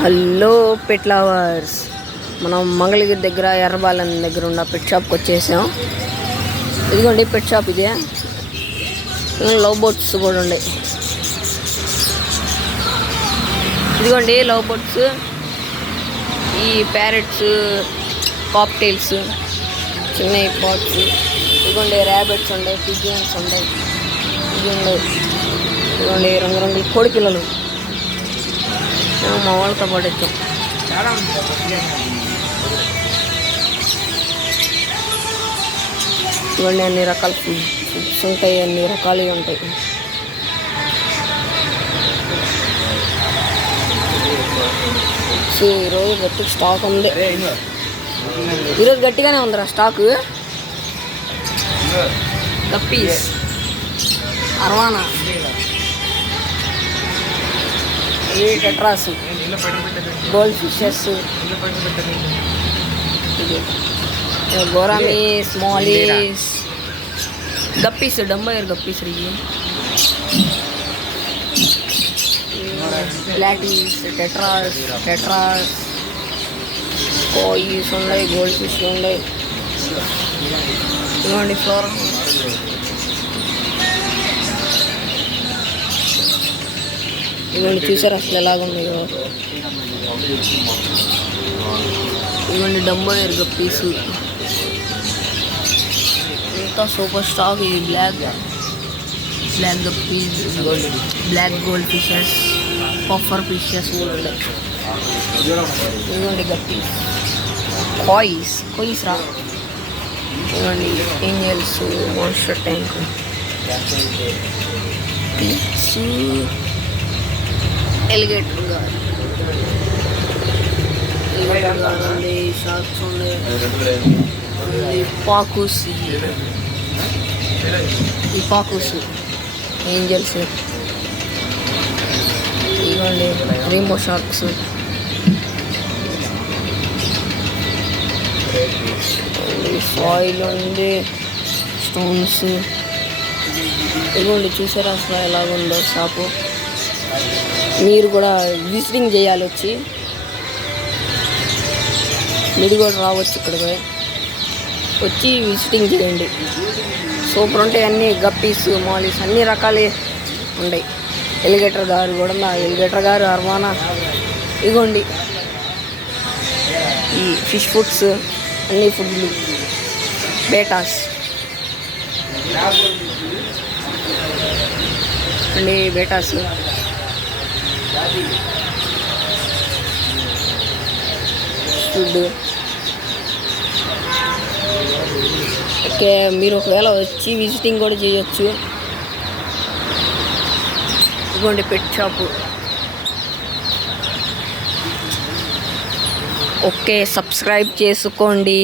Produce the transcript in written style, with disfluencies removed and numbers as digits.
Hello pet lovers, మనం మంగళగిరి దగ్గర ఎర్రబాలెం దగ్గర ఉన్న పెట్ షాప్కి వచ్చేసాం. ఇదిగోండి పెట్ షాప్. ఇదే లవ్ బోట్స్ కూడా ఉన్నాయి. ఇదిగోండి లవ్ బోట్స్, ఈ ప్యారెట్స్, కాక్టైల్స్, చిన్న పాట్స్. ఇదిగోండి ర్యాబిట్స్ ఉన్నాయి, పిజియన్స్ ఉన్నాయి. ఇదిగోండి రంగురంగుల కోడి పిల్లలు. మా వాళ్ళతో పాటు వచ్చాం. ఇవన్నీ అన్ని రకాల ఫుడ్స్ ఉంటాయి, అన్ని రకాలుగా ఉంటాయి. ఈరోజు గట్టి స్టాక్ ఉంది. ఈరోజు గట్టిగానే ఉందిరా స్టాక్. గప్పీస్, అర్వానా, ఈ టెట్రాస్, గోల్డ్ ఫిషెస్, గోరామి, స్మాలీస్, guppies, dumbo ear guppies, platies, tetras, kois ఉన్నాయి, గోల్డ్ ఫిష్ ఉన్నాయి. ఇవ్వండి ఫ్లోర్. ఇవన్నీ చూసారు అసలు ఎలాగున్నాయో. ఇవన్నీ డంబయర్ గప్పీసు. ఇంత సూపర్ స్టాక్. ఇది black guppies, black gold fishes, puffer fishes కూడా ఉన్నాయి. ఇవ్వండి గప్పీస్, కోయిస్ రా. ఇవ్వండి ఏంజల్స్, మాన్స్టర్ ట్యాంక్, ఎలిగేటర్ గారు ఉంది, షార్క్స్ ఉన్నాయి, పాకూస్, ఈ పాకూస్, ఏంజల్స్. ఇవ్వండి రెయిన్బో షార్క్స్. సాయిల్ ఉంది, స్టోన్స్. ఇవ్వండి చూసారా అసలు ఎలాగుందో షాపు. మీరు కూడా విజిటింగ్ చేయాలి, మీరు కూడా రావచ్చు ఇక్కడికి వచ్చి విజిటింగ్ చేయండి. సూపర్ ఉంటాయి అన్నీ. గప్పీస్, మాలీస్ అన్ని రకాలు ఉంటాయి. ఎలిగేటర్ గారు కూడా ఉందా, ఎలిగేటర్ గారు, అర్వానా. ఇగోండి ఈ ఫిష్ ఫుడ్స్, అన్ని ఫుడ్లు, బేటాస్ అండి, బేటాస్. Food okay. మీరు ఒకవేళ వచ్చి విజిటింగ్ కూడా చేయొచ్చు. ఇదిగోండి పెట్ షాపు. ఓకే, సబ్స్క్రైబ్ చేసుకోండి.